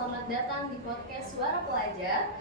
selamat datang di podcast Suara Pelajar.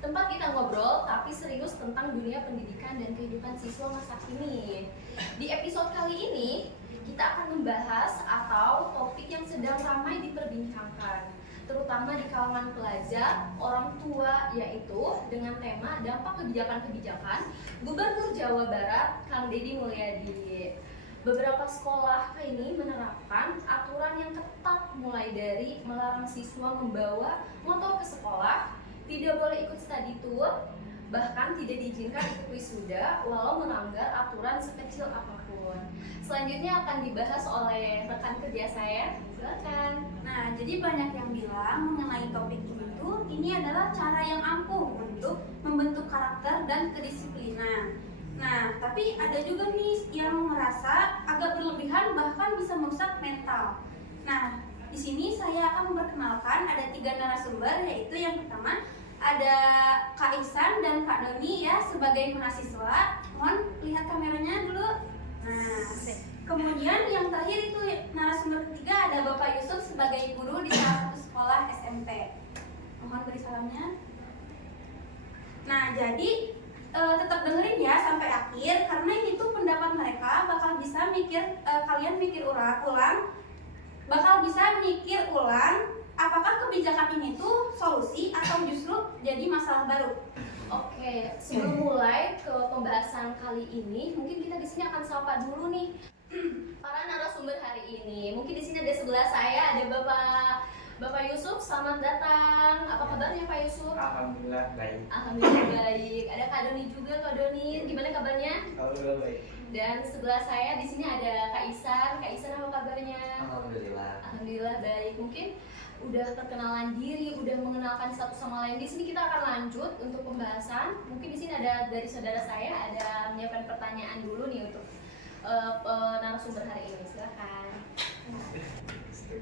Tempat kita ngobrol tapi serius tentang dunia pendidikan dan kehidupan siswa masa kini. Di episode kali ini, kita akan membahas atau topik yang sedang ramai diperbincangkan, terutama di kalangan pelajar, orang tua, yaitu dengan tema dampak kebijakan-kebijakan Gubernur Jawa Barat, Kang Deddy Mulyadi. Beberapa sekolah ini menerapkan aturan yang ketat, mulai dari melarang siswa membawa motor ke sekolah, tidak boleh ikut study tour, bahkan tidak diizinkan ikut wisuda walau melanggar aturan sekecil apapun. Selanjutnya akan dibahas oleh rekan kerja saya. Silakan. Nah, jadi banyak yang bilang mengenai topik ini adalah cara yang ampuh untuk membentuk karakter dan kedisiplinan. Nah, tapi ada juga nih yang merasa agak berlebihan bahkan bisa merusak mental. Nah, di sini saya akan memperkenalkan ada 3 narasumber, yaitu yang pertama ada Kak Ihsan dan Kak Doni ya sebagai mahasiswa. Mohon lihat kameranya dulu. Nah, kemudian yang terakhir itu narasumber ketiga ada Bapak Yusuf sebagai guru di salah satu sekolah SMP. Mohon beri salamnya. Nah, jadi tetap dengerin ya sampai akhir karena ini tuh pendapat mereka bakal bisa kalian mikir ulang, bakal bisa mikir ulang apakah kebijakan ini tuh solusi atau justru jadi masalah baru. Oke, sebelum mulai ke pembahasan kali ini, mungkin kita di sini akan sapa dulu nih para narasumber hari ini. Mungkin di sini ada sebelah saya ada Bapak Yusuf, selamat datang. Apa kabarnya Pak Yusuf? Alhamdulillah baik. Alhamdulillah baik. Ada Kak Doni juga, Kak Doni. Gimana kabarnya? Alhamdulillah baik. Dan sebelah saya di sini ada Kak Ihsan. Kak Ihsan apa kabarnya? Alhamdulillah. Alhamdulillah baik. Mungkin udah perkenalan diri, udah mengenalkan satu sama lain. Di sini kita akan lanjut untuk pembahasan. Mungkin di sini ada dari saudara saya ada menyiapkan pertanyaan dulu nih untuk narasumber hari ini. Silakan.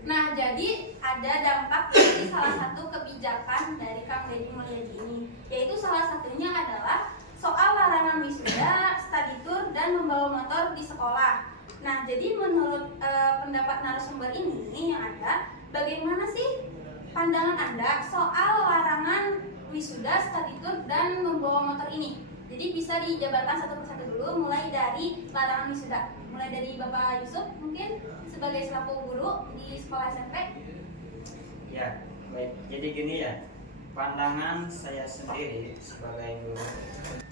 Nah, jadi ada dampak dari salah satu kebijakan dari Kang Deddy Mulyadi ini, yaitu salah satunya adalah soal larangan wisuda, study tour, dan membawa motor di sekolah. Nah, jadi menurut pendapat narasumber ini yang ada, bagaimana sih pandangan Anda soal larangan wisuda, study tour, dan membawa motor ini? Jadi bisa dijabarkan satu persatu dulu, mulai dari larangan wisuda. Mulai dari Bapak Yusuf mungkin sebagai selaku guru di sekolah SMP. Ya, baik. Jadi gini ya, pandangan saya sendiri sebagai guru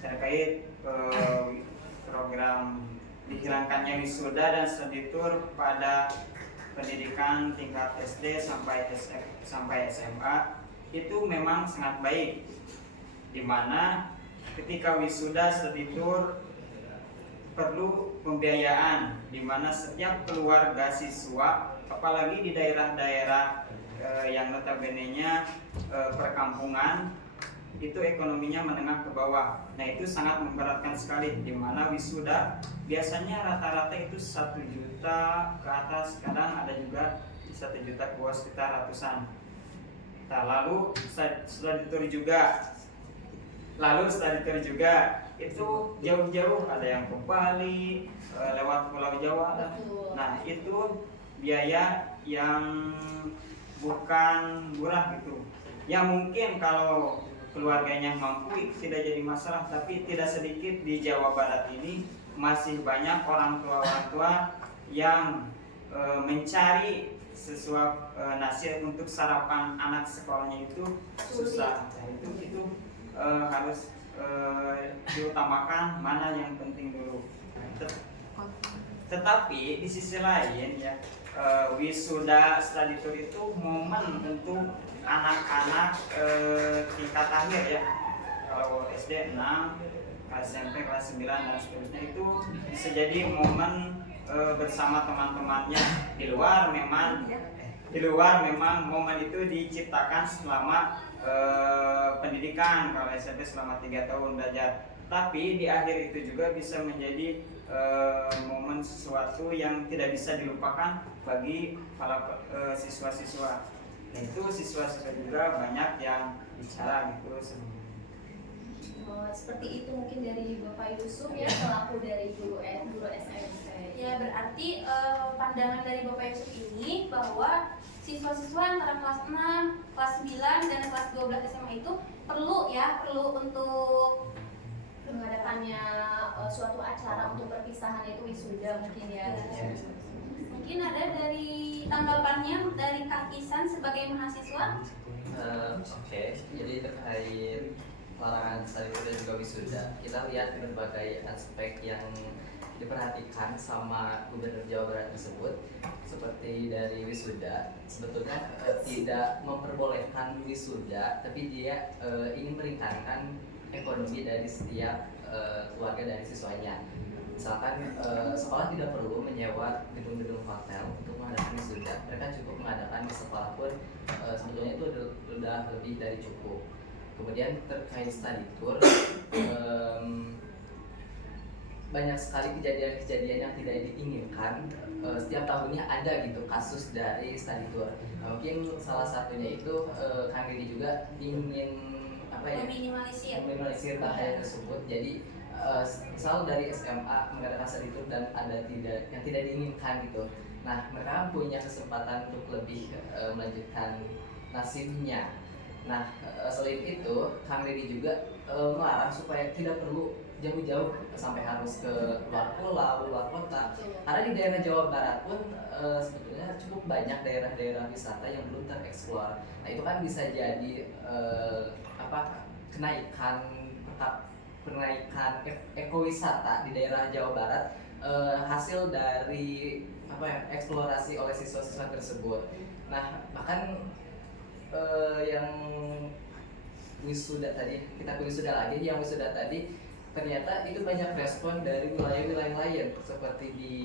terkait program dihilangkannya wisuda dan study tour pada pendidikan tingkat SD sampai SMA itu memang sangat baik, di mana ketika wisuda study tour perlu pembiayaan, di mana setiap keluarga siswa, apalagi di daerah-daerah yang notabene-nya perkampungan, itu ekonominya menengah ke bawah. Nah, itu sangat memberatkan sekali, di mana wisuda biasanya rata-rata itu 1 juta ke atas, kadang ada juga 1 juta ke bawah sekitar ratusan. Nah, lalu study tour juga itu jauh-jauh, ada yang ke Bali, lewat Pulau Jawa. Nah, itu biaya yang bukan murah gitu. Ya mungkin kalau keluarganya mampu tidak jadi masalah, tapi tidak sedikit di Jawa Barat ini masih banyak orang tua yang mencari sesuap nasi untuk sarapan anak sekolahnya itu susah. Nah, itu harus diutamakan mana yang penting dulu. Tetapi di sisi lain ya, wisuda study tour itu momen untuk anak-anak tingkat akhir ya. Kalau SD 6, SMP kelas 9 dan seterusnya, itu bisa jadi momen bersama teman-temannya. Di luar memang momen itu diciptakan selama pendidikan, kalau SMP selama 3 tahun belajar. Tapi di akhir itu juga bisa menjadi momen sesuatu yang tidak bisa dilupakan bagi para siswa-siswa. Nah, itu siswa-siswa juga banyak yang bicara gitu. Seperti itu mungkin dari Bapak Yusuf ya, selaku dari guru SMP. Ya, berarti pandangan dari Bapak Yusuf ini bahwa siswa-siswa antara kelas 6, kelas 9, dan kelas 12 SMA itu perlu untuk Mengadakannya suatu acara untuk perpisahan itu wisuda mungkin ya. mungkin ada dari tanggapannya dari Kak Isan sebagai mahasiswa. Oke, jadi terkait larangan study tour dan juga wisuda, kita lihat berbagai aspek yang diperhatikan sama Gubernur Jawa Barat tersebut. Seperti dari wisuda, sebetulnya tidak memperbolehkan wisuda, tapi dia ingin meringankan ekonomi dari setiap keluarga dari siswanya. Misalkan sekolah tidak perlu menyewa gedung-gedung hotel untuk mengadakan wisuda, mereka cukup mengadakan di sekolah pun sebetulnya itu sudah lebih dari cukup. Kemudian terkait study tour, banyak sekali kejadian-kejadian yang tidak diinginkan. Setiap tahunnya ada gitu kasus dari study tour. Mungkin salah satunya itu Kang Didi juga ingin meminimalisir bahaya tersebut. Jadi misal dari SMA mengadakan study tour dan ada yang tidak diinginkan gitu. Nah, mereka punya kesempatan untuk lebih melanjutkan nasibnya. Nah, selain itu, Kang Didi juga melarang supaya tidak perlu jauh-jauh sampai harus ke luar pulau, luar kota. Karena di daerah Jawa Barat pun sebetulnya cukup banyak daerah-daerah wisata yang belum tereksplor. Nah, itu kan bisa jadi kenaikan ekowisata di daerah Jawa Barat hasil dari eksplorasi oleh siswa-siswa tersebut. Nah, bahkan yang wisuda tadi, kita ke wisuda lagi, yang wisuda tadi ternyata itu banyak respon dari wilayah-wilayah lain seperti di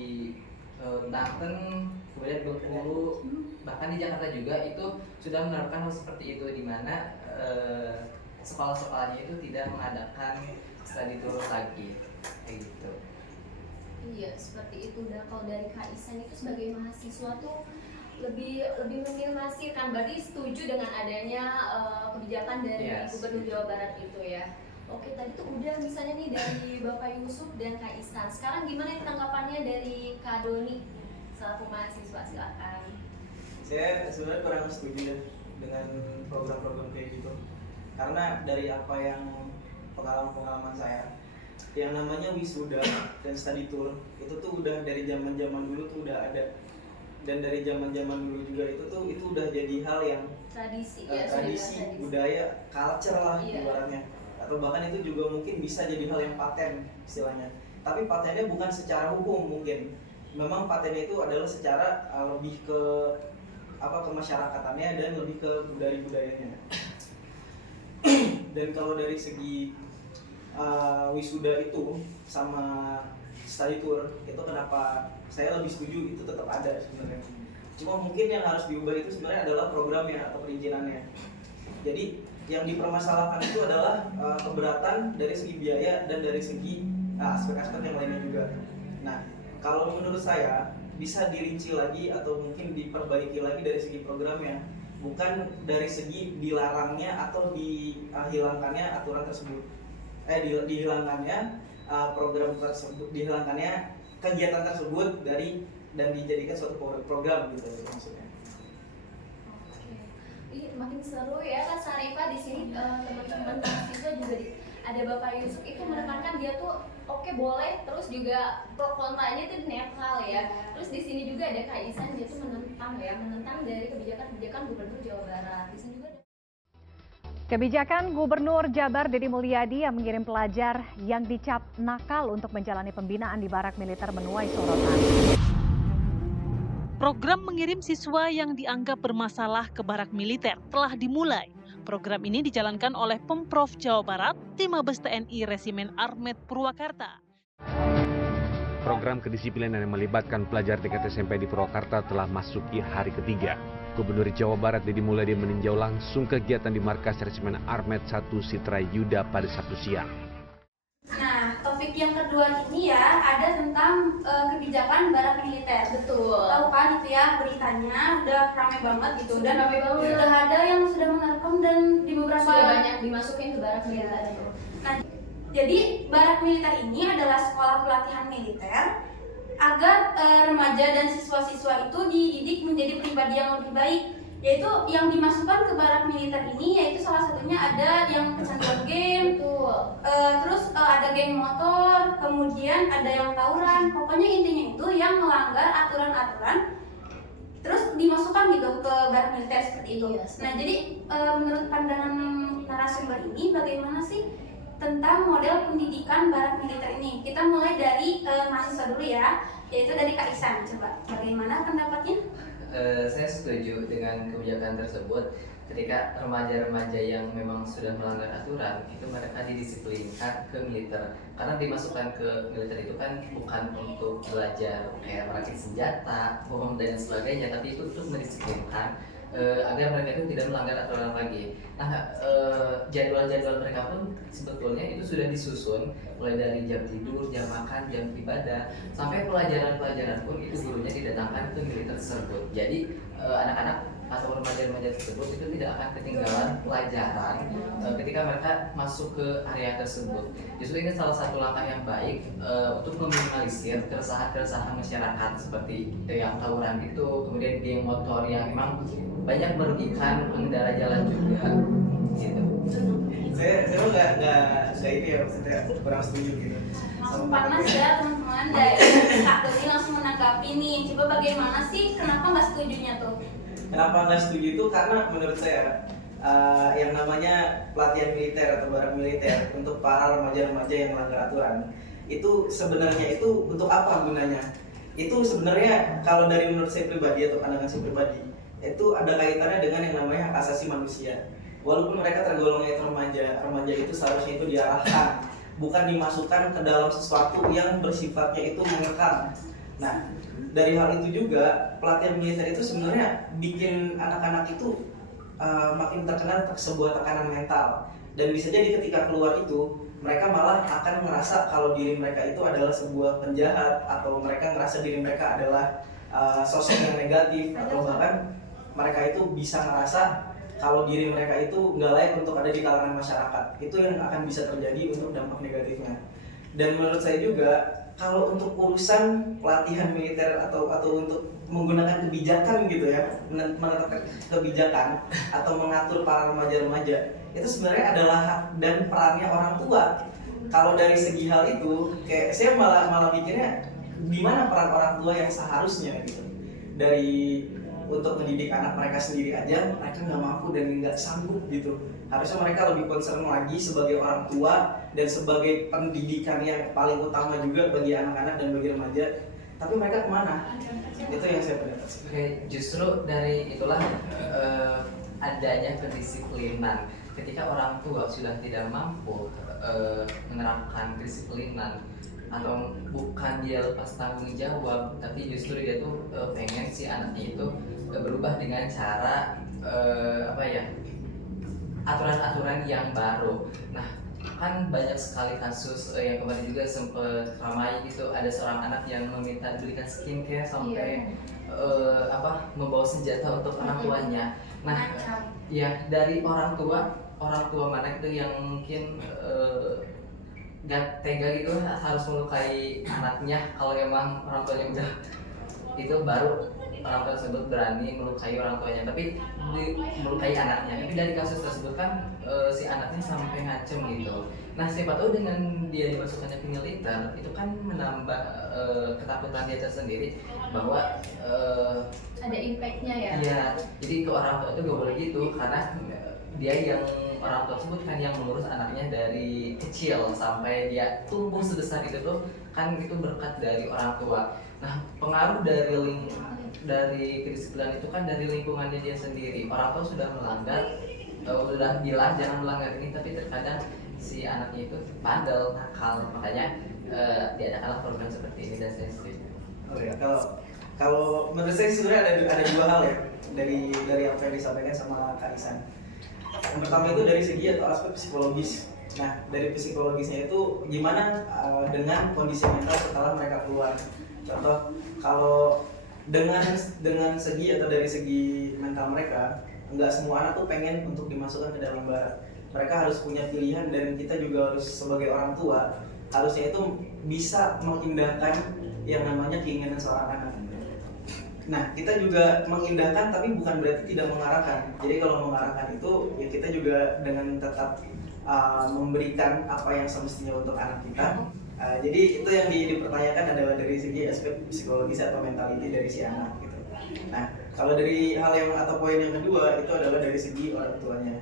Banten, kemudian Bengkulu, bahkan di Jakarta juga itu sudah menerapkan hal seperti itu, di mana sekolah-sekolahnya itu tidak mengadakan study tour lagi, kayak gitu. Iya, seperti itu. Dan kalau dari Kak Isan itu sebagai mahasiswa tuh lebih meminimalisir kan, berarti setuju dengan adanya kebijakan dari Gubernur Jawa Barat itu ya. Oke, tadi tuh udah misalnya nih dari Bapak Yusuf dan Kak Isan. Sekarang gimana tanggapannya dari Kak Doni selaku mahasiswa, silakan. Saya sebenarnya kurang setuju ya dengan program-program kayak gitu. Karena dari apa yang pengalaman saya, yang namanya wisuda dan study tour itu tuh udah dari zaman-zaman dulu tuh udah ada. Dan dari zaman-zaman dulu juga itu udah jadi hal yang Tradisi budaya, culture lah ibaratnya. Atau bahkan itu juga mungkin bisa jadi hal yang paten istilahnya. Tapi patennya bukan secara hukum mungkin. Memang patennya itu adalah secara lebih ke kemasyarakatannya dan lebih ke budayanya. Dan kalau dari segi wisuda itu sama study tour itu kenapa saya lebih setuju itu tetap ada sebenarnya. Cuma mungkin yang harus diubah itu sebenarnya adalah programnya atau perizinannya. Jadi yang dipermasalahkan itu adalah keberatan dari segi biaya dan dari segi aspek-aspek yang lainnya juga. Nah, kalau menurut saya bisa dirinci lagi atau mungkin diperbaiki lagi dari segi programnya, bukan dari segi dilarangnya atau dihilangkannya aturan tersebut. Dihilangkannya program tersebut, dihilangkannya kegiatan tersebut dan dijadikan suatu program gitu maksudnya. Makin seru ya Kak Sarifah di sini. Teman-teman mahasiswa juga ada Bapak Yusuf itu menekankan dia tuh oke, boleh, terus juga pro kontranya itu netral ya. Terus di sini juga ada Kak Isan, dia tuh menentang dari kebijakan Gubernur Jawa Barat. Di sini juga ada kebijakan Gubernur Jabar Deddy Mulyadi yang mengirim pelajar yang dicap nakal untuk menjalani pembinaan di barak militer menuai sorotan. Program mengirim siswa yang dianggap bermasalah ke barak militer telah dimulai. Program ini dijalankan oleh Pemprov Jawa Barat di Mabes TNI Resimen Armet Purwakarta. Program kedisiplinan yang melibatkan pelajar tingkat SMP di Purwakarta telah masuki hari ketiga. Gubernur Jawa Barat Deddy Mulyadi meninjau langsung kegiatan di markas Resimen Armet 1 Sitra Yuda pada Sabtu siang. Nah, topik yang kedua ini ya ada tentang kebijakan barak militer. betul. Tahu kan itu ya beritanya udah ramai banget gitu. Sudah ramai banget. Sudah ada yang sudah menerkam dan di beberapa sudah banyak dimasukin ke barak militer itu. Nah, jadi barak militer ini adalah sekolah pelatihan militer agar remaja dan siswa-siswa itu dididik menjadi pribadi yang lebih baik yaitu yang dimasukkan ke barak militer ini yaitu salah satunya ada yang kecanduan game, Betul. terus ada geng motor, kemudian ada yang tawuran. Pokoknya intinya itu yang melanggar aturan-aturan terus dimasukkan gitu ke barak militer seperti itu. Iya, Nah, jadi menurut pandangan narasumber ini bagaimana sih tentang model pendidikan barak militer ini? Kita mulai dari mahasiswa dulu ya, yaitu dari Kak Isan. Coba bagaimana pendapatnya? Saya setuju dengan kebijakan tersebut. Ketika remaja-remaja yang memang sudah melanggar aturan itu mereka didisiplinkan ke militer, karena dimasukkan ke militer itu kan bukan untuk belajar kayak merakit senjata, bom dan sebagainya, tapi itu untuk mendisiplinkan agar mereka itu tidak melanggar aturan lagi. Nah, jadwal-jadwal mereka pun sebetulnya itu sudah disusun mulai dari jam tidur, jam makan, jam ibadah, sampai pelajaran-pelajaran pun itu gurunya didatangkan ke militer tersebut. Jadi anak-anak atau remaja-remaja tersebut itu tidak akan ketinggalan pelajaran ketika mereka masuk ke area tersebut. Justru ini salah satu langkah yang baik untuk meminimalisir keresahan-keresahan masyarakat seperti yang tawuran itu, kemudian geng motor yang memang banyak merugikan pengendara jalan juga gitu. Saya nggak ini ya, maksudnya kurang setuju gitu. Langsung panas ya teman-teman, dari Kak Doni langsung menanggapi nih. Coba bagaimana sih, kenapa nggak setujunya tuh? Kenapa nggak setuju itu karena menurut saya yang namanya pelatihan militer atau barak militer untuk para remaja-remaja yang melanggar aturan itu sebenarnya itu untuk apa gunanya? Itu sebenarnya kalau dari menurut saya pribadi atau pandangan saya pribadi itu ada kaitannya dengan yang namanya hak asasi manusia. Walaupun mereka tergolongnya remaja itu seharusnya itu diarahkan, bukan dimasukkan ke dalam sesuatu yang bersifatnya itu mengekang. Nah, dari hal itu juga pelatihan militer itu sebenarnya bikin anak-anak itu makin terkena sebuah tekanan mental, dan bisa jadi ketika keluar itu mereka malah akan merasa kalau diri mereka itu adalah sebuah penjahat, atau mereka ngerasa diri mereka adalah sosok yang negatif, atau bahkan mereka itu bisa ngerasa kalau diri mereka itu nggak layak untuk ada di kalangan masyarakat. Itu yang akan bisa terjadi untuk dampak negatifnya. Dan menurut saya juga kalau untuk urusan pelatihan militer atau untuk menggunakan kebijakan gitu ya, menetapkan kebijakan atau mengatur para remaja-remaja, itu sebenarnya adalah hak dan perannya orang tua. Kalau dari segi hal itu, kayak saya malah mikirnya di mana peran orang tua yang seharusnya gitu. Dari untuk mendidik anak mereka sendiri aja mereka nggak mampu dan nggak sanggup gitu. Harusnya mereka lebih concern lagi sebagai orang tua dan sebagai pendidikan yang paling utama juga bagi anak-anak dan bagi remaja. Tapi mereka kemana? Itu yang saya pendapat. Oke, justru dari itulah adanya kedisiplinan. Ketika orang tua sudah tidak mampu menerapkan kedisiplinan, atau bukan dia lepas tanggung jawab, tapi justru dia tuh pengen si anaknya itu berubah dengan cara aturan-aturan yang baru. Nah, kan banyak sekali kasus yang kemarin juga sempat ramai gitu, ada seorang anak yang meminta dibelikan skincare sampai membawa senjata untuk anak tuanya. Nah, ya dari orang tua mana itu yang mungkin gak tega gitu harus melukai anaknya. Kalau emang orang tuanya udah itu, baru orang tua tersebut berani melukai orang tuanya, tapi melukai anaknya. Tapi dari kasus tersebut kan si anaknya sampai ngancem gitu. Nah, siapa tahu dengan dia dimasukkannya ke militer itu kan menambah ketakutan dia tersendiri bahwa Ada impactnya ya. iya, jadi ke orang tua itu gak boleh gitu, karena dia yang orang tua tersebut kan yang mengurus anaknya dari kecil sampai dia tumbuh sebesar itu tuh kan itu berkat dari orang tua. Nah, pengaruh dari kedisiplinan itu kan dari lingkungannya dia sendiri. Orang tua sudah melanggar, sudah bilang jangan melanggar ini, tapi terkadang si anaknya itu bandel, nakal, makanya diadakanlah program seperti ini dan saya setuju. Oh ya, kalau menurut saya sebenarnya ada dua hal ya dari apa yang disampaikan sama Kak Isan. Yang pertama itu dari segi atau aspek psikologis. Nah, dari psikologisnya itu gimana dengan kondisi mental setelah mereka keluar. Contoh, kalau dengan segi atau dari segi mental mereka, nggak semua anak tuh pengen untuk dimasukkan ke dalam barak. Mereka harus punya pilihan, dan kita juga harus sebagai orang tua harusnya itu bisa mengindahkan yang namanya keinginan seorang anak. Nah, kita juga mengindahkan tapi bukan berarti tidak mengarahkan. Jadi kalau mengarahkan itu ya kita juga dengan tetap memberikan apa yang semestinya untuk anak kita. Jadi itu yang dipertanyakan adalah dari segi aspek psikologis atau mentality dari si anak gitu. Nah, kalau dari hal yang atau poin yang kedua itu adalah dari segi orang tuanya.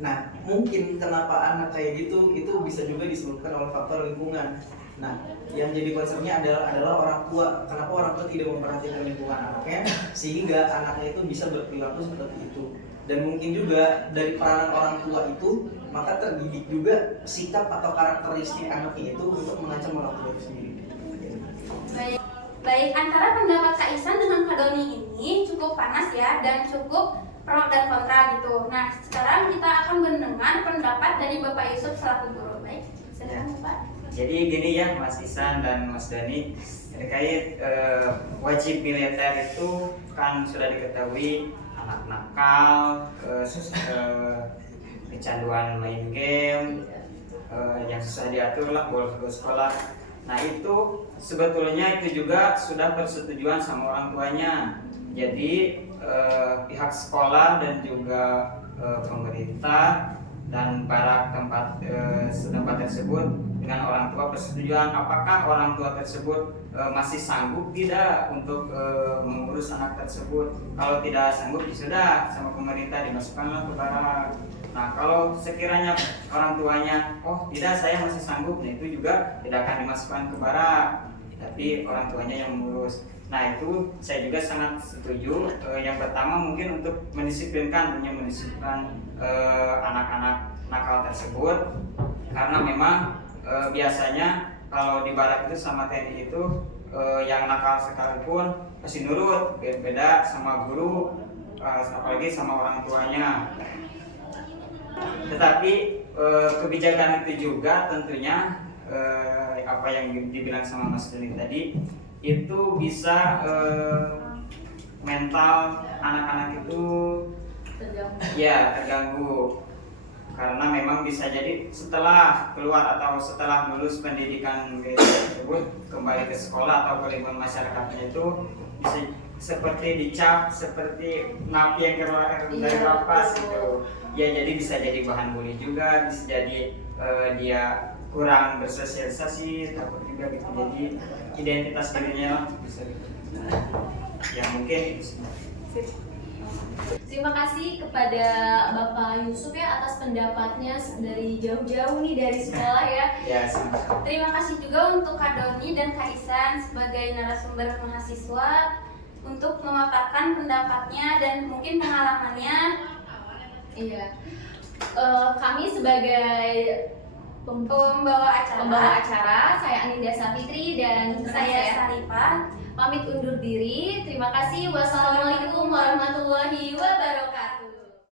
Nah, mungkin kenapa anak kayak gitu itu bisa juga disebabkan oleh faktor lingkungan. Nah, yang jadi concernnya adalah orang tua. Kenapa orang tua tidak memperhatikan lingkungan anaknya sehingga anaknya itu bisa berperilaku seperti itu. Dan mungkin juga dari peranan orang tua itu maka terdidik juga sikap atau karakteristik anaknya itu untuk mengancam orang tua itu sendiri. Baik, antara pendapat Kak Ihsan dengan Kak Doni ini cukup panas ya dan cukup pro dan kontra gitu. Nah, sekarang kita akan mendengar pendapat dari Bapak Yusuf selaku guru. Baik, silakan Bapak. Jadi gini ya Mas Ihsan dan Mas Dani, terkait wajib militer itu kan sudah diketahui anak nakal, kecanduan main game, yang susah diatur lah, bolos ke sekolah. Nah itu sebetulnya itu juga sudah persetujuan sama orang tuanya. Jadi pihak sekolah dan juga pemerintah dan barak tempat tersebut dengan orang tua persetujuan apakah orang tua tersebut masih sanggup tidak untuk mengurus anak tersebut. Kalau tidak sanggup ya sudah sama pemerintah dimasukkanlah ke barak. Nah kalau sekiranya orang tuanya oh tidak saya masih sanggup, nah itu juga tidak akan dimasukkan ke barak tapi orang tuanya yang mengurus. Nah itu saya juga sangat setuju. Yang pertama mungkin untuk mendisiplinkan anak-anak nakal tersebut karena memang biasanya kalau di barak itu sama TNI itu yang nakal sekalipun pasti nurut, beda sama guru apalagi sama orang tuanya. Tetapi kebijakan itu juga tentunya apa yang dibilang sama Mas Doni tadi itu bisa mental anak-anak itu terganggu karena memang bisa jadi setelah keluar atau setelah lulus pendidikan tersebut kembali ke sekolah atau ke lingkungan masyarakatnya itu bisa seperti dicap seperti napi yang keluar dari lapas gitu ya, jadi bisa jadi bahan bully juga, bisa jadi dia kurang bersosialisasi, takut juga gitu, jadi identitas dirinya lah bisa gitu. Ya mungkin itu. Terima kasih kepada Bapak Yusuf ya atas pendapatnya dari jauh-jauh nih dari sekolah ya. Ya, sama. Terima kasih juga untuk Kak Doni dan Kak Ihsan sebagai narasumber mahasiswa untuk memaparkan pendapatnya dan mungkin pengalamannya. Iya. Kami sebagai pembawa acara, saya Aninda Safitri dan saya Sarifah pamit undur diri. Terima kasih. Wassalamualaikum warahmatullahi wabarakatuh.